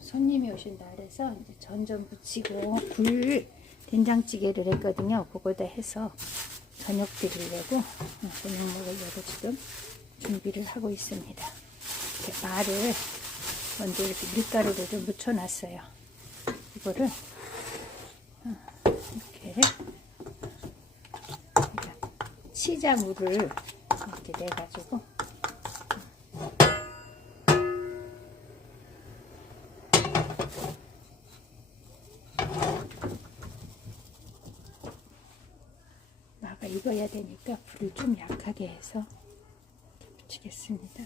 손님이 오신다 그래서 이제 전좀 부치고 굴 된장찌개를 했거든요. 그거다 해서 저녁 드리려고 어, 저녁 먹으려고 지금 준비를 하고 있습니다. 이렇게 마를 먼저 이렇게 밀가루를 좀 묻혀놨어요. 이거를 어, 이렇게 치자물을 이렇게 내가지고 익어야 되니까 불을 좀 약하게 해서 붙이겠습니다.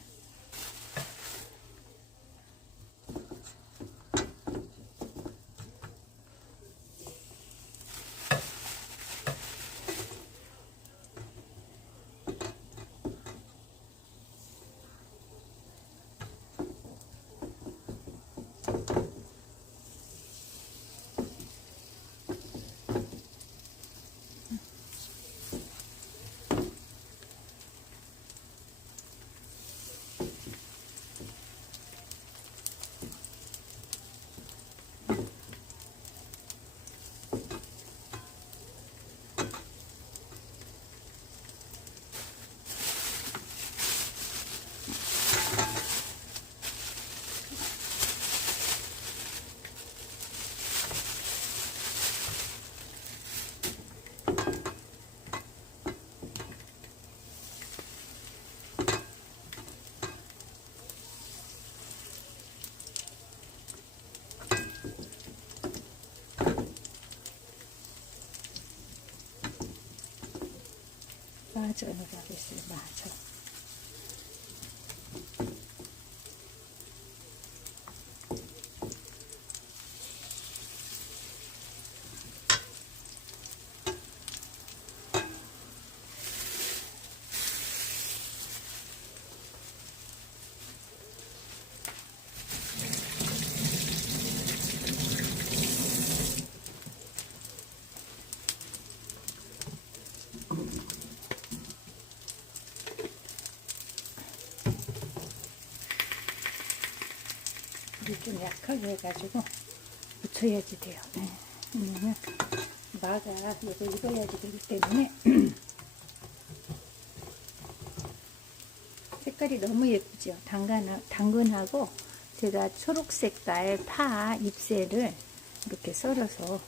마전을 하겠어요. 불이 좀 약하게 해가지고 붙여야지 돼요. 네. 왜냐면 마가 이거 익어야지 되기 때문에 색깔이 너무 예쁘죠. 당근, 당근하고 제가 초록 색깔 파 잎새를 이렇게 썰어서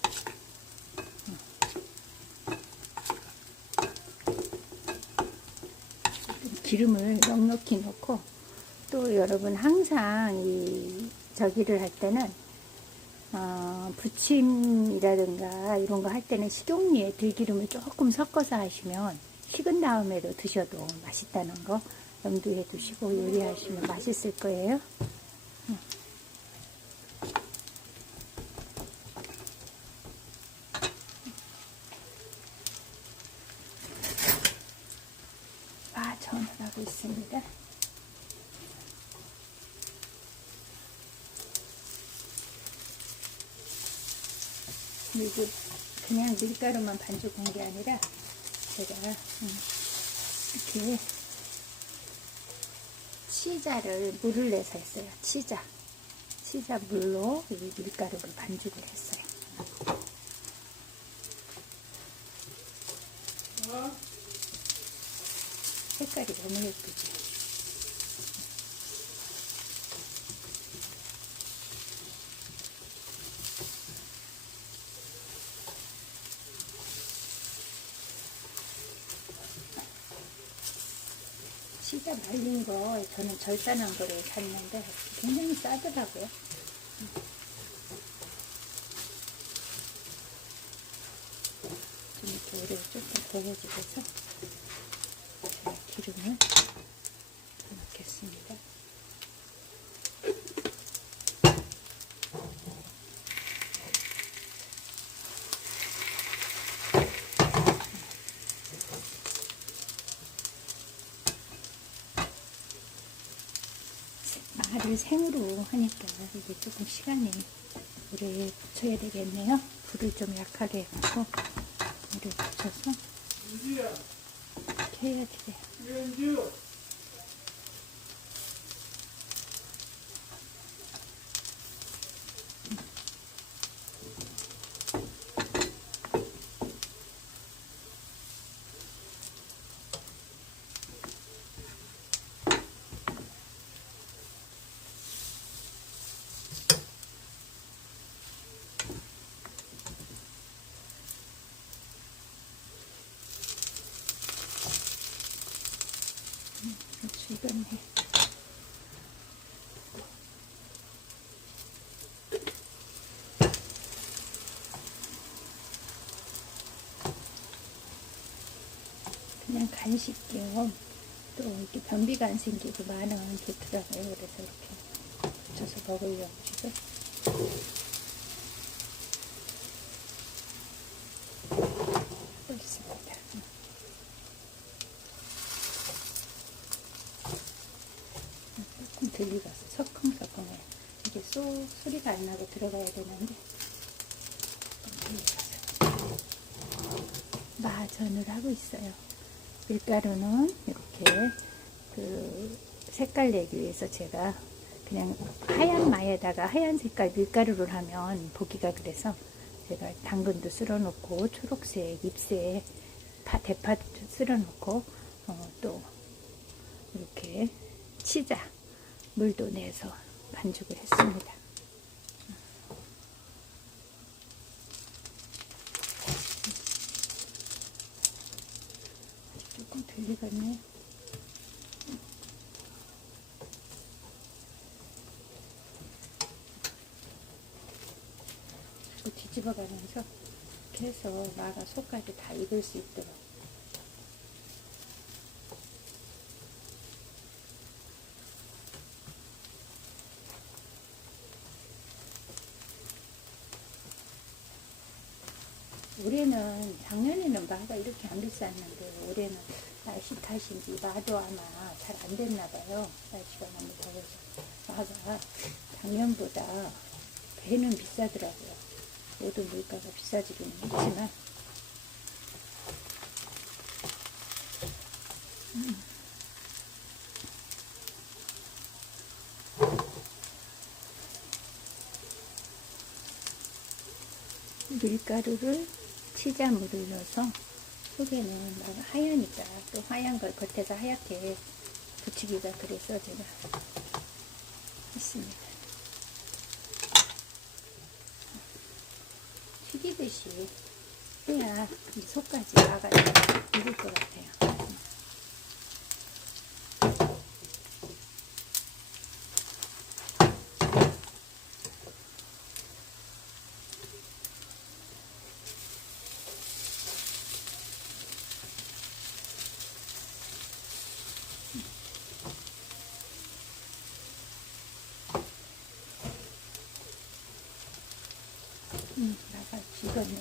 기름을 넉넉히 넣고 또 여러분 항상 이 저기를 할 때는 어, 부침이라든가 이런 거 할 때는 식용유에 들기름을 조금 섞어서 하시면 식은 다음에도 드셔도 맛있다는 거 염두에 두시고 요리하시면 맛있을 거예요. 음. 아, 전을 하고 있습니다. 이게 그냥 밀가루만 반죽 한 게 아니라 제가 음, 이렇게 치자를 물을 내서 했어요. 치자. 치자 물로 이 밀가루를 반죽을 했어요. 색깔이 너무 예쁘지? 치자 말린 거 저는 절단한 거를 샀는데 굉장히 싸더라고요. 좀 이렇게 오래 조금 제가 기름을 넣겠습니다. 말을 생으로 하니까 이게 조금 시간이 오래 붙여야 되겠네요. 불을 좀 약하게 해갖고 물을 붙여서 이렇게 해야 돼요. 아 주 익었네. 그냥 간식 겸 또 이렇게 변비가 안 생기고 많으면 좋더라고요. 그래서 이렇게 붙여서 먹으려고 지금. 하고 있습니다. 조금 들리가서 서컹서컹해. 이게 쏙 소리가 안 나고 들어가야 되는데 마전을 하고 있어요. 밀가루는 이렇게 그 색깔 내기 위해서 제가 그냥 하얀 마에다가 하얀 색깔 밀가루를 하면 보기가 그래서 제가 당근도 쓸어 놓고 초록색 잎새 파, 대파 쓸어 놓고 어, 또 이렇게 치자 물도 내서 반죽을 했습니다. 조금. 자꾸 뒤집어가면서 이렇게 해서 마가 속까지 다 익을 수 있도록 올해는 작년에는 마가 이렇게 안 비쌌는데 올해는 날씨 탓인지 마도 아마 잘 안 됐나 봐요. 날씨가 너무 더워서 마가 작년보다 배는 비싸더라고요. 모든 물가가 비싸지기는 했지만 밀가루를 치자물을 넣어서 속에는 막 하얘니까 또 하얀 걸 겉에서 하얗게 붙이기가 그래서 제가 했습니다. 튀기듯이 해야 이 속까지 나가야 익을 것 같아요. 음, 나가 익었네.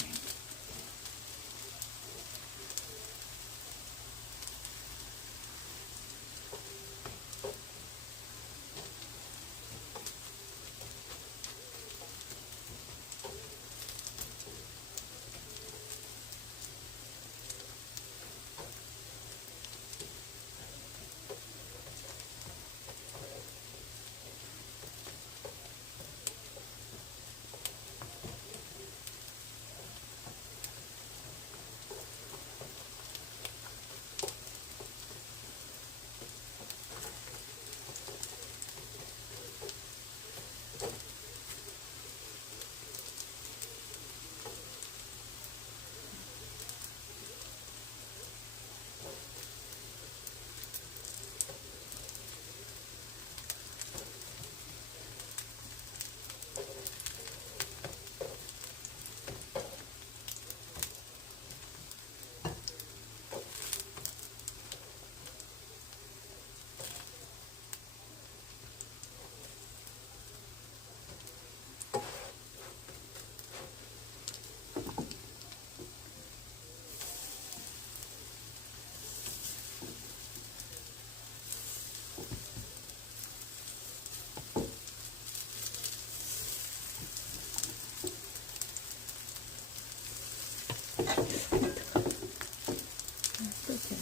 또 좀,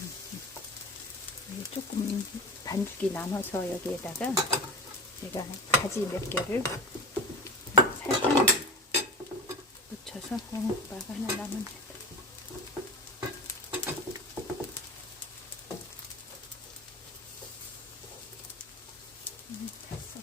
여기 조금 반죽이 남아서 여기에다가 제가 가지 몇 개를 살짝 묻혀서 어, 막 하나 남으면 음, 됐어.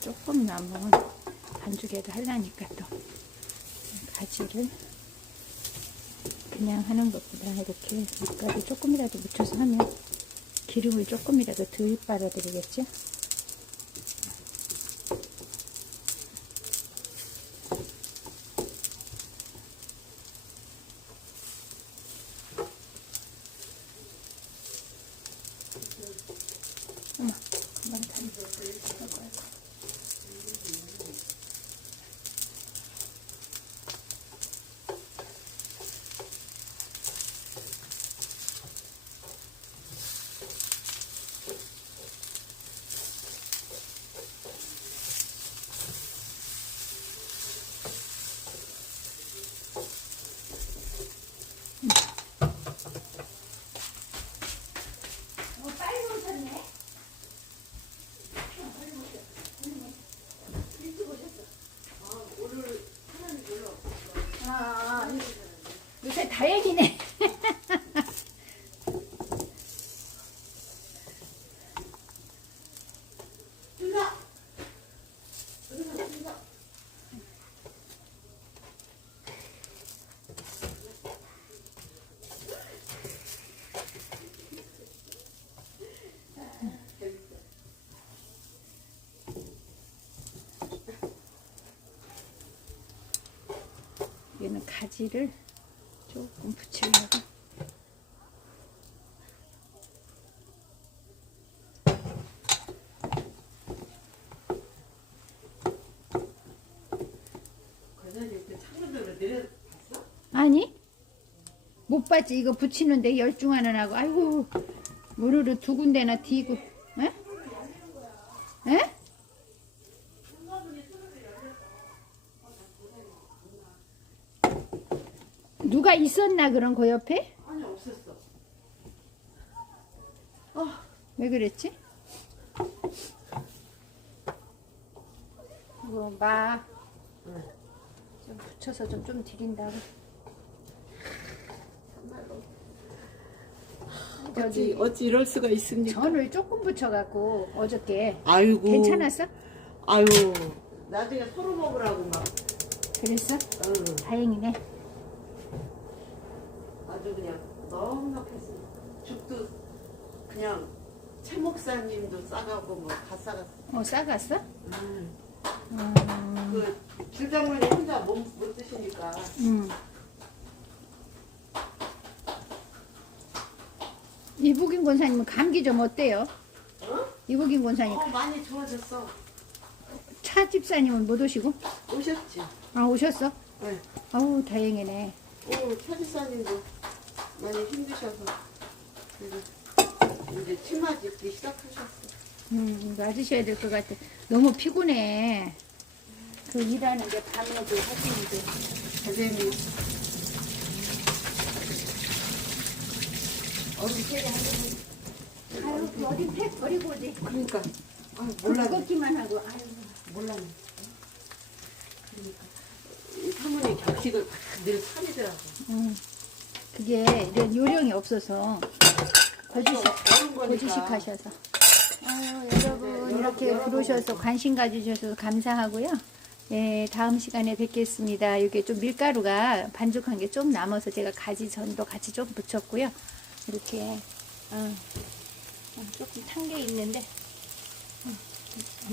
조금 남은 반죽에도 하려니까 또 가지를 그냥 하는 것보다 이렇게 밀가루 조금이라도 묻혀서 하면 기름을 조금이라도 덜 빨아들이겠죠? 어머, 그만 다 아이고, 아이고. 어, 빨리 오셨네. 아, 요새 다행이네. 얘는 가지를 조금 붙이려고. 그? 아니? 못 봤지. 이거 붙이는데 열중 하는 하고. 아이고, 무르르 두 군데나 뒤고. 에? 에? 누가 있었나 그런 거 옆에? 아니 없었어. 왜 그랬지? 이거 마. 좀 붙여서 좀, 좀 드린다고. 어찌 저기 어찌 이럴 수가 있습니까? 전을 조금 붙여갖고 어저께 아이고. 괜찮았어? 아유. 나중에 서로 먹으라고 막. 그랬어? 응. 다행이네. 아주 그냥 넉넉했어. 죽도 그냥 최 목사님도 싸가고 뭐다 싸갔어. 어 싸갔어? 음. 음, 그 줄장군이 혼자 못, 못 드시니까. 음. 이북인 권사님은 감기 좀 어때요? 어? 이북인 권사님 어 많이 좋아졌어. 차 집사님은 못 오시고? 오셨지? 아 오셨어? 네. 아우 다행이네. 오, 차지사님도 많이 힘드셔서 그래도 이제 치마 입기 시작하셨어. 음, 맞으셔야 될 것 같아. 너무 피곤해. 그 일하는 게 밤에도 하시는데. 선생님. 어디 세게 하는 아유, 그 어디 팩 버리고 오지. 그러니까 아 몰라 걷기만 하고. 아유. 몰라네. 그러니까 이 사모님 격식을 늘 차리더라고. 음, 그게 이런 요령이 없어서 거주식, 하셔서. 여러분, 이렇게 부르셔서 관심 가지셔서 감사하고요. 네, 다음 시간에 뵙겠습니다. 이게 좀 밀가루가 반죽한 게 좀 남아서 제가 가지 전도 같이 좀 붙였고요. 이렇게, 어, 어, 조금 탄 게 있는데, 어,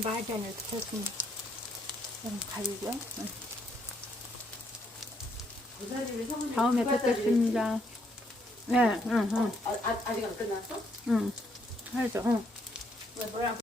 마전을 붙였습니다. 좀 가루고요. 다음에 뵙겠습니다. 네, 응, 응, 아, 아, 아직 안 끝났어? 응. 해서, 응. 왜, 뭐야?